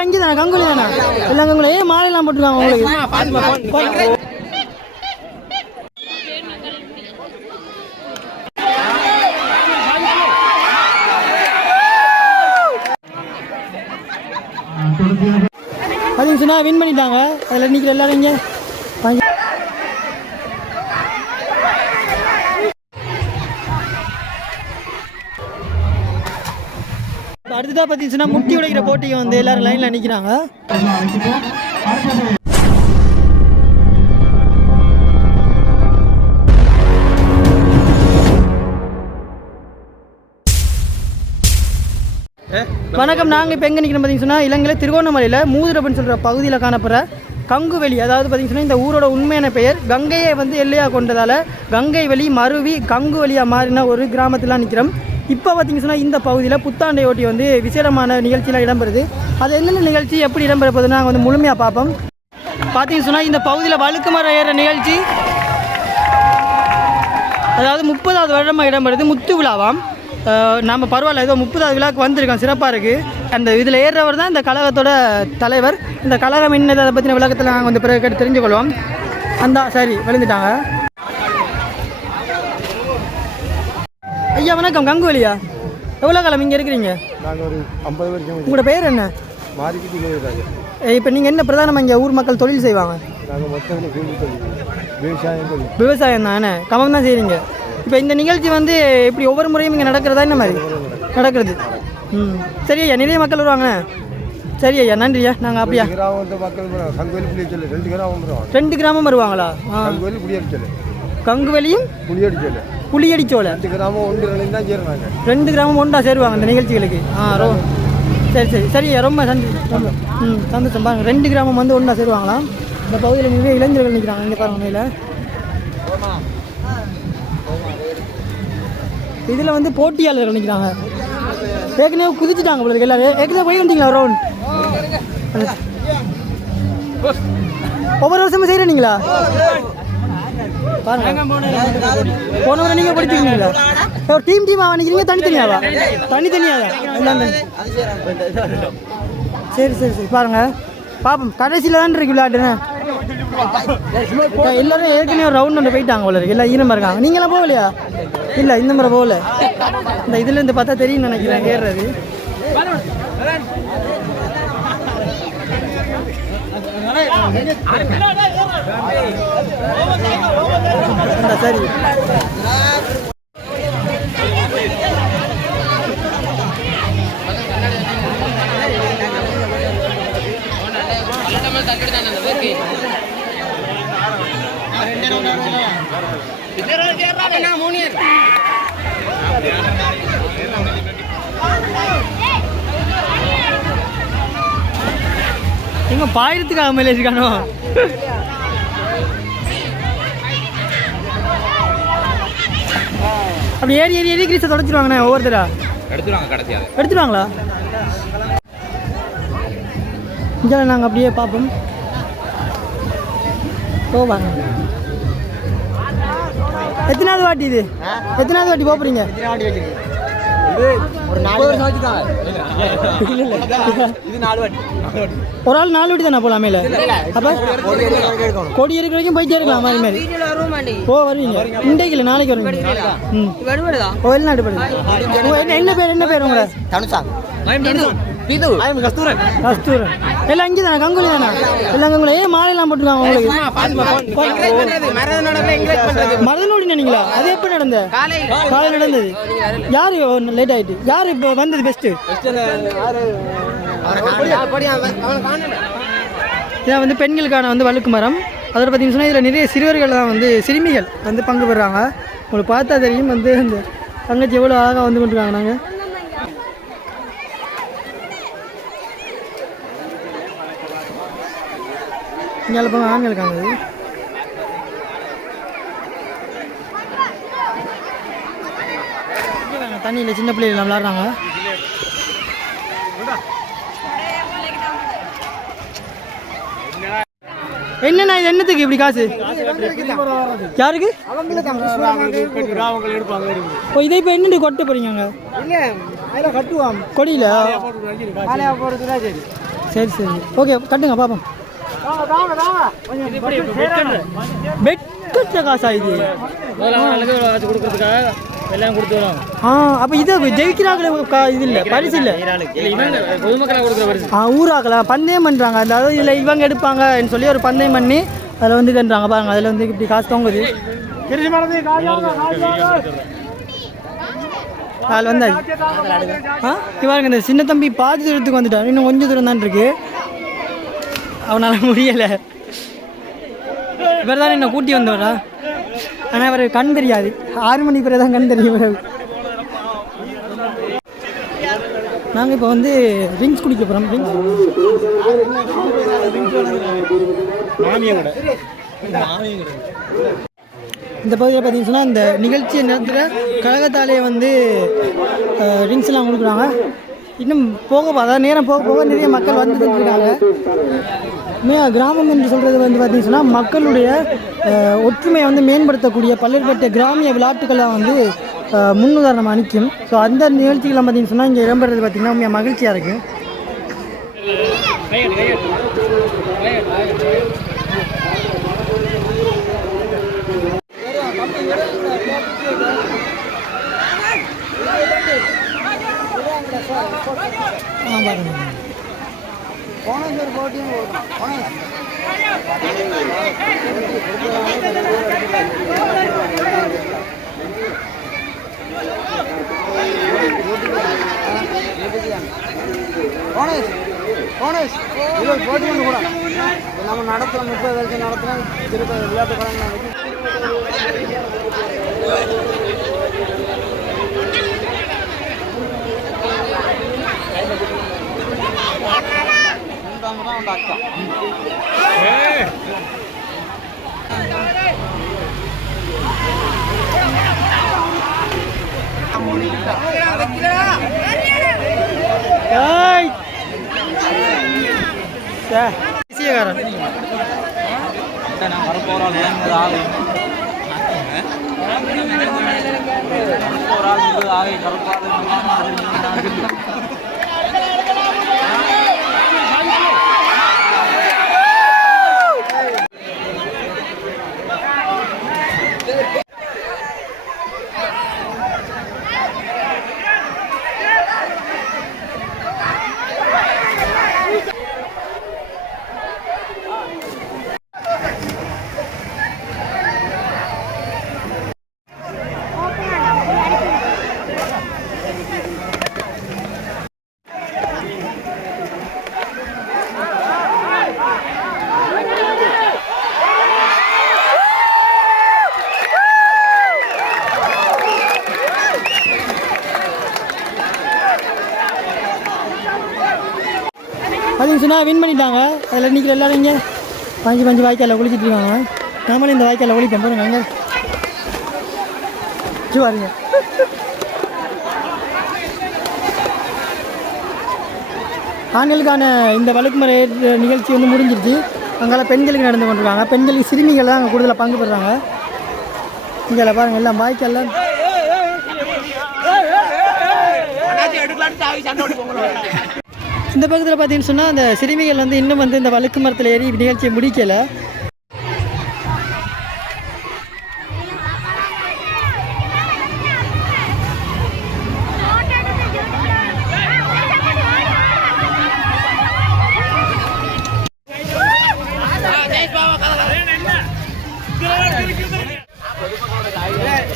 எல்லாம் இங்கே தானே கங்குலி தானே எல்லாம் கங்குலி மாலையெல்லாம் போட்டுருக்காங்க உங்களுக்கு. பார்த்தீங்கன்னு சொன்னால் வின் பண்ணிட்டாங்க. அதில் நிற்கிற எல்லாரும் இங்கே அடுத்ததாக பார்த்தீங்கன்னா முட்டி உடைக்கிற போட்டிக்கு வந்து எல்லாரும் லைனில் நிற்கிறாங்க. வணக்கம். நாங்கள் இப்போ எங்கே நிற்கிறோம் பார்த்தீங்கன்னா இலங்கையில் திருகோணமலையில் மூதுரப்பன் சொல்கிற பகுதியில் காணப்படுற கங்குவெளி. அதாவது பார்த்தீங்கன்னா இந்த ஊரோட உண்மையான பெயர் கங்கையை வந்து எல்லையாக கொண்டதால் கங்கை வெளி மருவி கங்குவெளியாக மாறின ஒரு கிராமத்தில் நிற்கிறோம். இப்போ பார்த்தீங்கன்னா இந்த பகுதியில் புத்தாண்டையொட்டி வந்து விசேடமான நிகழ்ச்சியெலாம் இடம்பெறுது. அது என்னென்ன நிகழ்ச்சி எப்படி இடம்பெற போகுதுன்னு நாங்கள் வந்து முழுமையாக பார்ப்போம். பார்த்தீங்கன்னா இந்த பகுதியில் வழுக்கு மரம் ஏற நிகழ்ச்சி அதாவது 30வது வருடமாக இடம்பெறுது. முத்து விழாவாம். நம்ம பரவாயில்ல ஏதோ 30வது விழாவுக்கு வந்திருக்கோம். சிறப்பாக இருக்குது. அந்த இதில் ஏறுறவர் தான் இந்த கழகத்தோட தலைவர். இந்த கழகம் என்னதை பற்றின விளக்கத்தில் நாங்கள் வந்து பிறகு கேட்டு தெரிஞ்சுக்கொள்வோம். அந்த சரி விழுந்துட்டாங்க. ஐயா வணக்கம். கங்குவெளியா எவ்வளோ காலம் இங்கே இருக்கிறீங்க? நாங்கள் ஒரு 50 வருஷம். உங்களோட பேர் என்ன? இப்போ நீங்கள் என்ன பிரதானமாக இங்கே ஊர் மக்கள் தொழில் செய்வாங்க? நாங்கள் மொத்தம் விவசாயம் தானே, கமம் தான் செய்கிறீங்க. இப்போ இந்த நிகழ்ச்சி வந்து இப்படி ஒவ்வொரு முறையும் இங்கே நடக்கிறதா என்ன மாதிரி நடக்கிறது? சரி ஐயா, நிறைய மக்கள் வருவாங்கண்ணே. சரி ஐயா, நன்றி ஐயா. நாங்கள் அப்படியா 2 கிராமம் வருவாங்களா? கங்குவெளியும் புளியடிச்சோலை 2 கிராமம் ஒன்றா சேருவாங்க இந்த நிகழ்ச்சிகளுக்கு. சரி சரி ஐயா, ரொம்ப சந்தோஷம். பாருங்க 2 கிராமம் வந்து ஒன்றா சேருவாங்களாம். இந்த பகுதியில் நிறைய இளைஞர்கள் நிற்கிறாங்க. இங்கே பாருங்க உண்மையில் இதில் வந்து போட்டியாளர்கள் நிற்கிறாங்க. ஏற்கனவே குதிச்சுட்டாங்க உங்களுக்கு எல்லாரும். ஏற்கனவே போய் வந்தீங்களா ரவுண்ட்? ஒவ்வொரு வருஷமும் செய்கிறீங்களா? பாருங்க போன முறை நீங்கள் படிச்சிருக்கீங்களா? ஒரு டீமாக நிற்கிறீங்க தனித்தனியாவா? தனித்தனியாவா? சரி சரி சரி பாருங்கள் பாப்போம். கடைசியில் தான் இருக்கு விளையாட்டுன்னு. எல்லாரும் ஏற்கனவே ஒரு ரவுண்ட் ஒன்று போயிட்டாங்க போல இருக்கு. எல்லாம் ஈரமாக இருக்காங்க. நீங்களாம் போகலையா? இல்லை இந்த முறை போகல. இந்த இதுலேருந்து பார்த்தா தெரியும் நினைக்கிறேன் ஏறுறது. சரி எங்க பாயிரத்துக்காக மேலே இருக்கானோ? அப்படி ஏறி ஏறி ஏறி கிரீஸை தொடச்சிருவாங்கண்ணே. ஒவ்வொருத்தரா எடுத்துருவாங்களா? இங்கே நாங்கள் அப்படியே பார்ப்போம். போவாங்க. எத்தனாவது வாட்டி இது? எத்தனாவது வாட்டி போகிறீங்க? ஒரு ஆள் 4 வாட்டி தானே போகலாமே? அப்போ கொடி இருக்கிற வரைக்கும் போயிட்டே இருக்கலாம். மாதிரி மாதிரி வருவீங்க. இன்றைக்கு இல்லை நாளைக்கு வருவீங்க. வெளிநாடு படுது. என்ன பேர் உங்களை? கஸ்தூரன். எல்லாம் இங்கே தானே கங்குலி தானே எல்லாம் கங்குலி. மாலையெல்லாம் போட்டுருக்காங்க உங்களுக்கு. மருதனோடி நினைங்களா? அது எப்போ நடந்த? காலை நடந்தது. யார் லேட் ஆகிட்டு? யார் இப்போ வந்தது பெஸ்ட்டு? இதான் வந்து பெண்களுக்கான வந்து வழுக்கு மரம். அதோட பார்த்தீங்கன்னு சொன்னால் இதில் நிறைய சிறுவர்கள் தான் வந்து சிறுமிகள் வந்து பங்கு பெறுறாங்க. உங்களுக்கு பார்த்தா தெரியும் வந்து இந்த தங்கச்சி எவ்வளோ அழகாக வந்து கொண்டுருக்காங்க. நாங்கள் இங்கே போங்க ஆண்கள் இருக்காங்க. தண்ணியில் சின்ன பிள்ளைகள் விளாட்றாங்க. என்னண்ணா இது என்னத்துக்கு இப்படி காசு? யாருக்கு? ஓ இதை இப்போ என்னண்டு கொட்ட போறீங்க? கட்டுவான் கொடியில் சரி சரி ஓகே கட்டுங்க பார்ப்போம். பெட் கட்ட காசா இது? கொடுக்கறதுக்காக எல்லாம் கொடுத்துருவோம். அப்போ இது ஜெயிக்கிறாங்களே இது இல்லை பரிசு இல்லை பொதுமக்களாக கொடுக்குற பரிசு. ஊராக்கலாம் பந்தயம் பண்ணுறாங்க. அதாவது இதில் இவங்க எடுப்பாங்கன்னு சொல்லி ஒரு பந்தயம் பண்ணி அதில் வந்து கண்டுறாங்க பாருங்க. அதில் வந்து இப்படி காசு தொங்குது. அதில் வந்து பாருங்க இந்த சின்ன தம்பி பாதி தூரத்துக்கு வந்துட்டான். இன்னும் கொஞ்சம் தூரம் தான் இருக்கு. அவனால் முடியலை. இவர் தான் என்ன கூட்டி வந்தவரா? ஆனால் அவர் கண் தெரியாது. 6 மணி பிறகு தான் கண் தெரியும். நாங்கள் இப்போ வந்து ட்ரிங்க்ஸ் குடிக்க போகிறோம். இந்த பகுதியில் பார்த்தீங்கன்னா இந்த நிகழ்ச்சி நேரத்தில் கழகத்தாலேயே வந்து ட்ரிங்க்ஸ்லாம் கொடுக்குறாங்க. இன்னும் அதாவது நேரம் போக போக நிறைய மக்கள் வந்துட்டு இருக்காங்க. கிராமம் என்று சொல்கிறது வந்து பார்த்திங்கன்னா மக்களுடைய ஒற்றுமையை வந்து மேம்படுத்தக்கூடிய பல்வேறுபட்ட கிராமிய விளையாட்டுக்களாக வந்து முன்னுதாரணமாக அளிக்கும். ஸோ அந்த நிகழ்ச்சிகள்லாம் பார்த்திங்கன்னு சொன்னால் இங்கே இடம்பெறது பார்த்திங்கன்னா உண்மையாக மகிழ்ச்சியாக இருக்குது. நம்ம நடத்துகிறோம் 30 வருஷம் நடத்துகிறோம் திருப்ப விளையாட்டு படம் பார்த்தீங்கன்னா வின் பண்ணிட்டாங்க. அதில் இன்றைக்கி எல்லோரும் இங்கே பஞ்சு வாய்க்காலில் குளிச்சுட்டு இருக்காங்க. நாமளும் இந்த வாய்க்காலில் குளிப்போம் போகிறோங்க. அங்கே பாருங்க ஆண்களுக்கான இந்த வழுக்குமலை நிகழ்ச்சி வந்து முடிஞ்சிருச்சு. அங்கெல்லாம் பெண்களுக்கு நடந்து கொண்டிருக்காங்க. பெண்களுக்கு சிறுமிகள் தான் அங்கே கூடுதலாக பங்கு பெறுறாங்க. இங்கே பாருங்கள் எல்லாம் வாய்க்காலில் இந்த பக்கத்தில் பார்த்தீங்கன்னு சொன்னால் அந்த சிறுமிகள் வந்து இன்னும் வந்து இந்த வழுக்கு மரத்தில் ஏறி நிகழ்ச்சியை முடிக்கலை.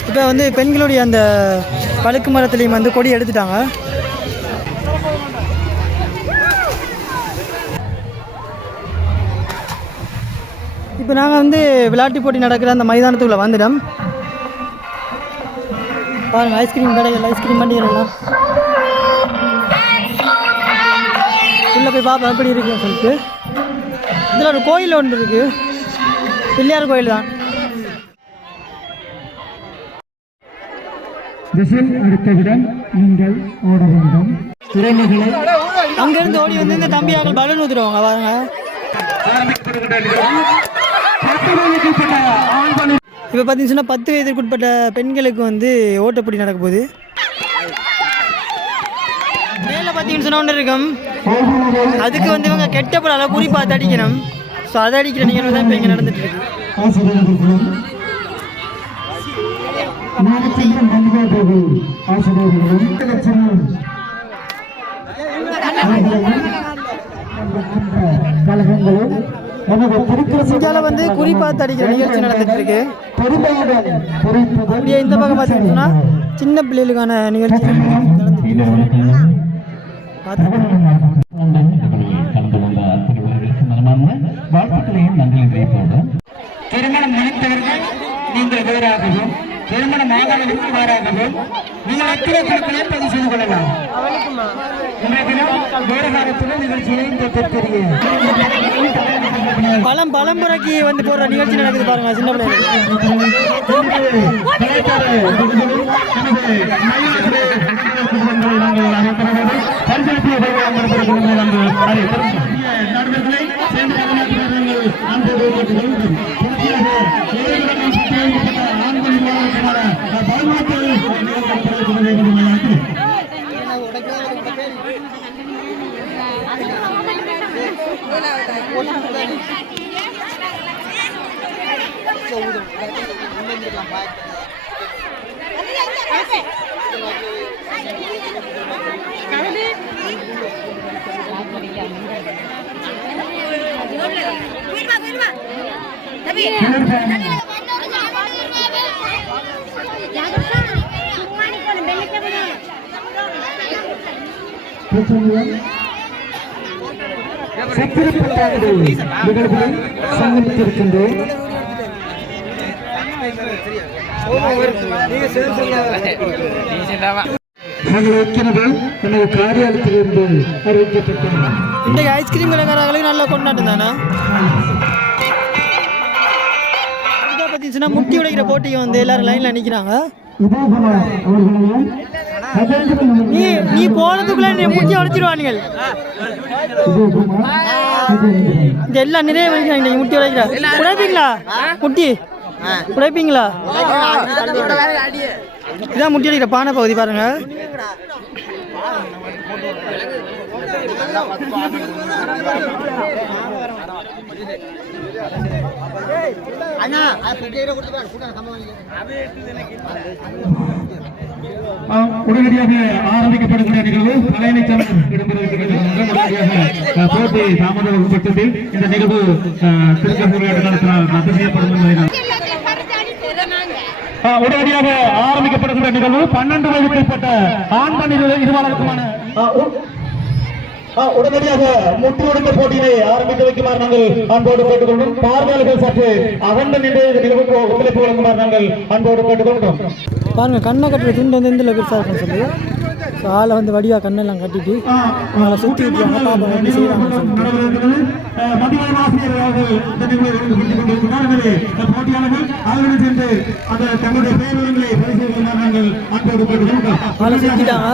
இப்போ வந்து பெண்களுடைய அந்த வழுக்கு மரத்துலேயும் வந்து கொடி எடுத்துட்டாங்க. இப்போ நாங்கள் வந்து விளையாட்டு போட்டி நடக்கிற அந்த மைதானத்துக்குள்ளே வந்துட்டோம். பாருங்கள் ஐஸ்கிரீம் கடைகள், ஐஸ்கிரீம் வண்டிகள் எல்லாம் உள்ளே போய் பார்ப்போம் எப்படி இருக்குன்னு சொல்லிட்டு. இதில் ஒரு கோயில் ஒன்று இருக்குது, பிள்ளையார் கோயில் தான். அங்கேருந்து ஓடி வந்து இந்த தம்பியாக்கள் பலூன் ஊற்றுருவாங்க பாருங்க. இப்போ பார்த்தீங்கன்னா 10 வயதிற்குட்பட்ட பெண்களுக்கு வந்து ஓட்டப்போட்டி நடக்க போகுது. மேலே பார்த்தீங்கன்னு சொன்ன ஒன்று இருக்கும், அதுக்கு வந்து இவங்க கெட்டப்படால குறி பார்த்து அடிக்கணும். ஸோ அதை அடிக்கிற நிகழ்வு தான் இப்போ இங்கே நடந்துட்டு இருக்கு. இந்தியால வந்து குறி பார்த்து அடிக்கிற நிகழ்ச்சி நடந்துட்டு இருக்கு. அப்படியே இந்த பக்கம் பார்த்தீங்கன்னா சின்ன பிள்ளைகளுக்கான நிகழ்ச்சி நடந்துட்டு இருக்கு. வாழ்த்துக்களையும் நன்றி தெரிவிப்போம். திருமணம் முடித்தவர்கள் நீங்கள் வேறாகவும், திருமணம் ஆகாதவர்கள் வேறாகவும் நீங்கள் எத்தனை பொருட்களையும் பதிவு செய்து கொள்ளலாம். வேறு காலத்தில் நிகழ்ச்சியை பழம்புறக்கி வந்து போடுற நிகழ்ச்சி நடக்குது பாருங்க. சின்ன நிகழ்வுகளை சங்கமித்திருக்கின்றேன். எனது காரியாலயத்திலிருந்து அறிவிக்கப்பட்டது. இன்றைக்கு ஐஸ்கிரீம் கடைக்காரர்களுக்கு நல்லா கொண்டாட்டம் தானே. இதை பார்த்தீங்கன்னா முட்டி உடைக்கிற போட்டிக்கு வந்து எல்லாரும் லைனில் நிற்கிறாங்க. நீ போனதுக்குள்ள நீ முட்டி உடைச்சிருவானுங்கள். இந்த எல்லாம் நிறைய இன்னைக்கு முட்டி உடைக்கிற உடைப்பீங்களா? முட்டி உடைப்பீங்களா? இதான் முட்டி அடிக்கிற பானை பகுதி பாருங்க. உடனடியாக ஆரம்பிக்கப்படுகிற நிகழ்வு தலைமைச் செயலர் இடம்பெறுகிறது. போட்டி தாமதப்பட்டதில் இந்த நிகழ்வு திருச்செந்தூர் ரத்து செய்யப்படும் என்பதை உடனடியாக ஆரம்பிக்கப்படுகிற நிகழ்வு 12 வயதுக்குட்பட்ட ஆண் பெண் இருவருக்குமான உடனடியாக முட்டி உடைந்த போட்டியை ஆரம்பிக்க வைக்குமாறு நாங்கள் அன்போடு கேட்டுக்கொண்டோம். பார்வையாளர்கள் சற்று அகண்ட நின்று நிகழ்வுக்கு ஒத்துழைப்பு வழங்குமாறு நாங்கள் அன்போடு கேட்டுக்கொண்டோம். பாருங்க, கண்ணை கட்டுற துண்டு வந்து எந்த பெருசாக இருக்குன்னு சொல்லி ஆளை வந்து வடிவா கண்ணெல்லாம் கட்டிட்டு அவங்களை சுற்றி விட்டுருவாங்க. பாப்பா எப்படி செய்யறாங்க. ஆளை சுற்றிட்டாங்க.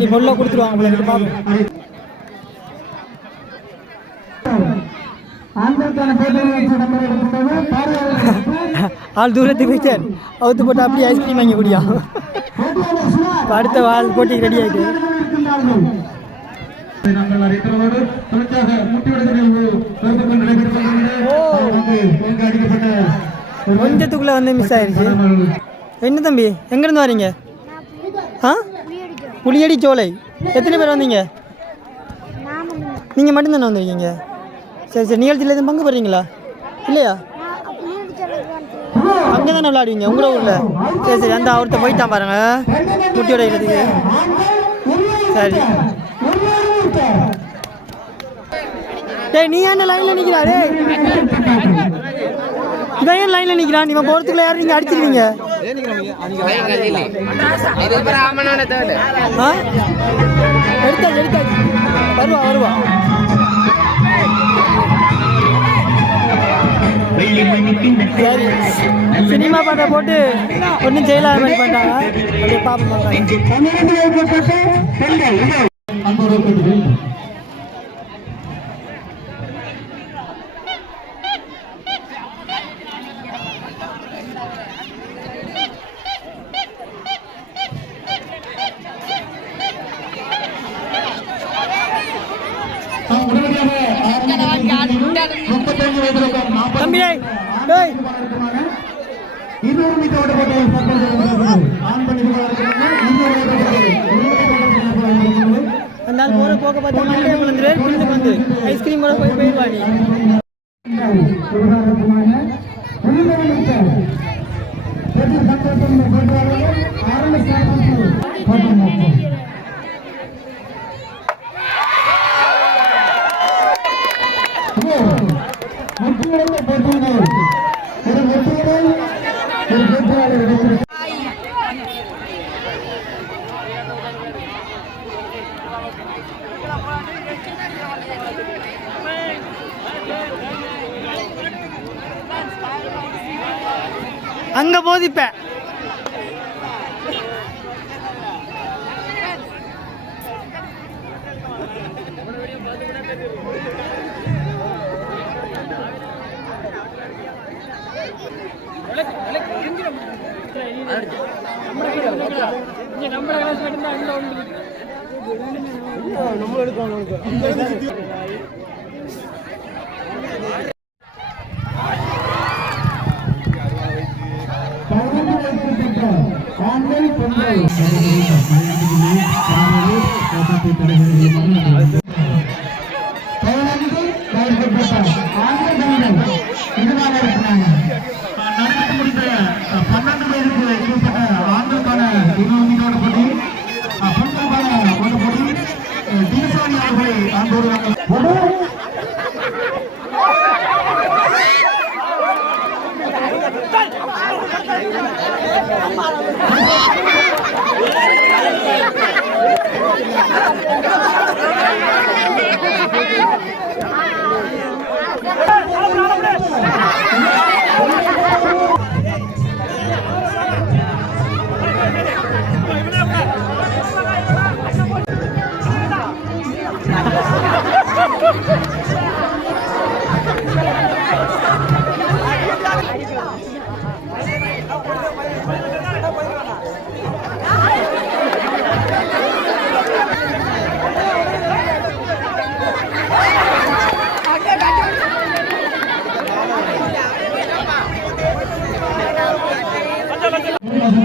நீ பொருளை கொடுத்துருவாங்க. பாப்பா ஆள் தூரத்துக்கு போயிட்டார். அவுத்து போட்டு அப்படியே ஐஸ்கிரீம் வாங்கி குடியா. அடுத்த ஆள் போட்டிக்கு ரெடி ஆயிட்டு கொஞ்சத்துக்குள்ள வந்து மிஸ் ஆயிருச்சு. என்ன தம்பி, எங்கேருந்து வரீங்க? புளியடி சோலை. எத்தனை பேர் வந்தீங்க? நீங்கள் மட்டும்தானே வந்திருக்கீங்க? சரி சரி. நிகழ்ச்சியில் எதுவும் பங்கு பெறீங்களா? இல்லையா? அங்கே தானே விளையாடுவீங்க உங்களோட ஊரில்? சரி சரி. அந்த அவர்கிட்ட போயிட்டான் பாருங்க குட்டியோட இடத்துக்கு. சரி. டேய், நீ என்ன லைனில் நிற்கிறா? டே, இவன் ஏன் லைனில் நிற்கிறான்? இவன் போகிறதுக்குள்ள யாரும் நீங்கள் அடிச்சிருவீங்க. எடுத்தாச்சு. வருவா. சரி, சினிமா பாட்டை போட்டு ஒன்றும் செய்யலாம் மாதிரி பண்ணிட்டாங்க. அப்படியே பார்ப்போம். 200 மீட்டர் ஓட்ட போட்டியில் ஆன் பண்ணி அந்த நாள் போகிற போக்க பார்த்து மண்டே விழுந்துரு வீட்டுக்கு வந்து ஐஸ்கிரீம் கூட போய் போயிடுவாங்க. அங்க போதிப்ப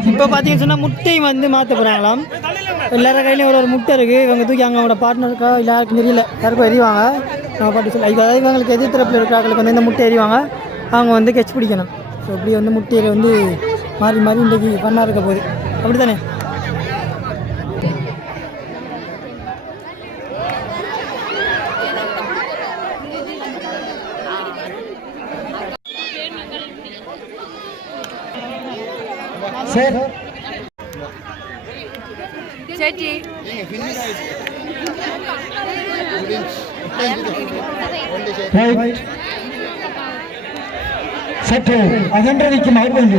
இப்போ பார்த்தீங்கன்னு சொன்னால் முட்டை வந்து மாற்ற போகிறாங்களாம். எல்லாரும் கையிலையும் ஒரு முட்டை இருக்குது. இவங்க தூக்கி அவங்களோட பார்ட்னருக்கா எல்லாருக்கும் தெரியல யாருக்கும் எறிவாங்க. நான் பாட்டு சொல்ல அதாவது இவங்களுக்கு எதிர்த்தரப்பில் இருக்கிறவங்களுக்கு வந்து இந்த முட்டை எறிவாங்க. அவங்க வந்து கெச் பிடிக்கணும். ஸோ இப்படி வந்து முட்டையில் வந்து மாறி மாறி இன்றைக்கி பண்ணாக இருக்க போகுது. அப்படி தானே? ചേച്ചി சற்று அகன்று நிற்கும் ஆர்வம்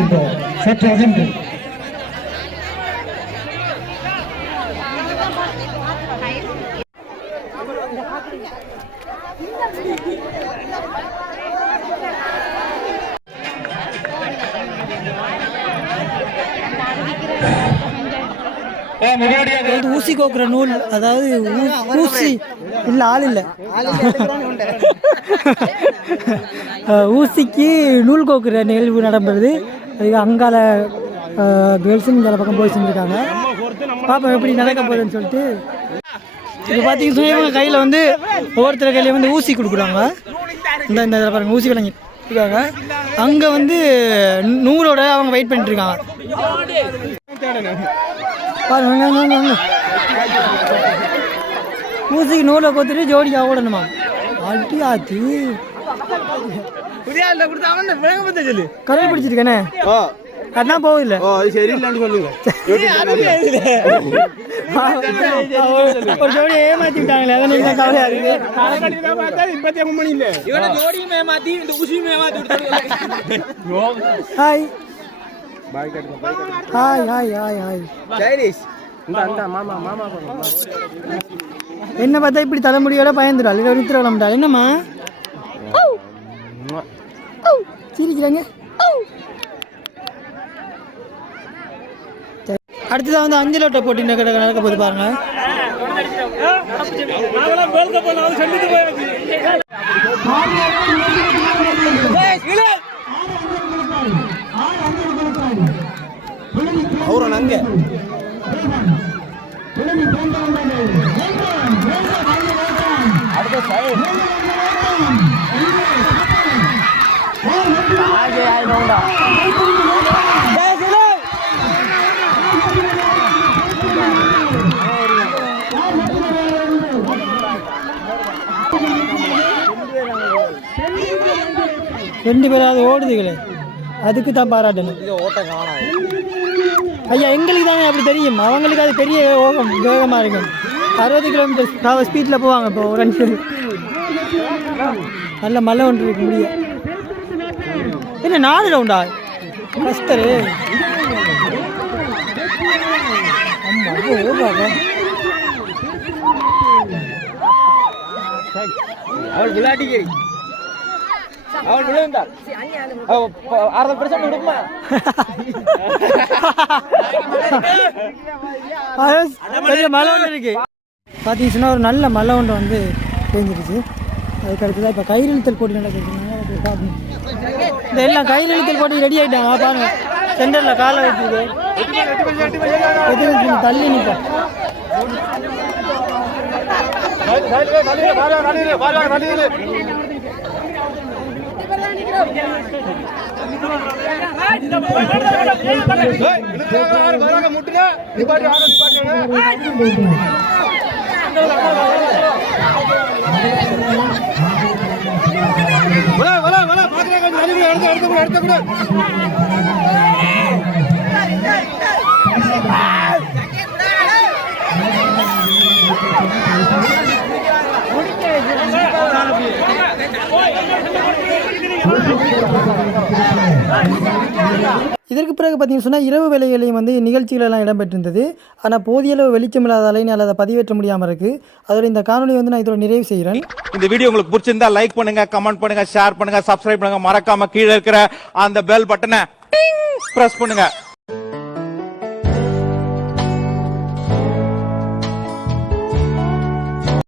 சற்று அகன்று அதாவது ஊசி கோக்குற நூல், அதாவது ஊசி இல்லை ஆள் இல்லை ஊசிக்கு நூல் கோக்குற நிகழ்வு நடைபெறுது. அதுக்கு அங்கால கேர்ள்ஸும் இந்த பக்கம் போய் செஞ்சுருக்காங்க. பாப்பா எப்படி நடக்க போகுதுன்னு சொல்லிட்டு இப்போ பார்த்தீங்கன்னா இவங்க கையில் வந்து ஒவ்வொருத்தர் கையிலையும் வந்து ஊசி கொடுக்குறாங்க. இந்த இந்த இதில் பாருங்கள் ஊசி விளங்கி இருக்காங்க. அங்கே வந்து நூலோட அவங்க வெயிட் பண்ணிட்டுருக்காங்க. பாருங்க ஊசிக்கு நூலை கோத்துட்டு ஜோடியாக ஓடணுமா? அட்டி ஆத்தி கடல் பிடிச்சிருக்கேனே அதான் போகுதில்ல. ஒரு ஜோடி ஏமாத்தி விட்டாங்களே, அதான் நீங்க கவலையா இருக்கு. Hi hi hi hi hi. என்ன பார்த்தா இப்படி தலைமுடியோட பயந்துடாள் வித்திர விளம்பிட்டாள். என்னம்மா சிரிக்கிறாங்க? அடுத்ததான் வந்து 5 லோட்ட போட்டி நடக்க போது பாருங்க. இங்கே. ரெண்டு பேராவது ஓடுதுகளே, அதுக்கு தான் பாராட்டணும். ஐயா எங்களுக்கு தானே அப்படி தெரியும், அவங்களுக்கு அது பெரிய வேகமாக இருக்கும். 60 கிலோமீட்டர் ஸ்பீடில் போவாங்க. இப்போ ஒரு 2 நல்ல மழை ஒன்று இருக்க முடியும். என்ன 4 ரவுண்டா கஸ்தரு? அவள் விளையாட்டிக்கு அவள் விழுந்தாள் 60% விடுமா? பெரிய மழை ஒன்று இருக்கு பார்த்தீங்கன்னா, ஒரு நல்ல மழை ஒன்று வந்து பெஞ்சிருச்சு. அதுக்கு அடுத்ததான் இப்போ கயிறு இழுத்தல் போட்டி நடக்குது. இந்த எல்லாம் கயிறு இழுத்தல் போட்டி ரெடி ஆகிட்டாங்க. பாருங்க, சென்டரில் காலை வச்சுது தள்ளி நிற்போம். இதற்கு பிறகு பார்த்தீங்கன்னு சொன்னால் இரவு வேலைகளையும் வந்து நிகழ்ச்சிகள் எல்லாம் இடம்பெற்றிருந்தது. ஆனால் போதிய அளவு வெளிச்சம் இல்லாதாலே என்னால் அதை பதிவேற்ற முடியாமல் இருக்குது. அதோட இந்த காணொலியை வந்து நான் இதோட நிறைவு செய்கிறேன். இந்த வீடியோ உங்களுக்கு பிடிச்சிருந்தா லைக் பண்ணுங்க, கமெண்ட் பண்ணுங்க, ஷேர் பண்ணுங்க, சப்ஸ்கிரைப் பண்ணுங்க. மறக்காம கீழே இருக்கிற அந்த பெல் பட்டனை பிரஸ் பண்ணுங்க.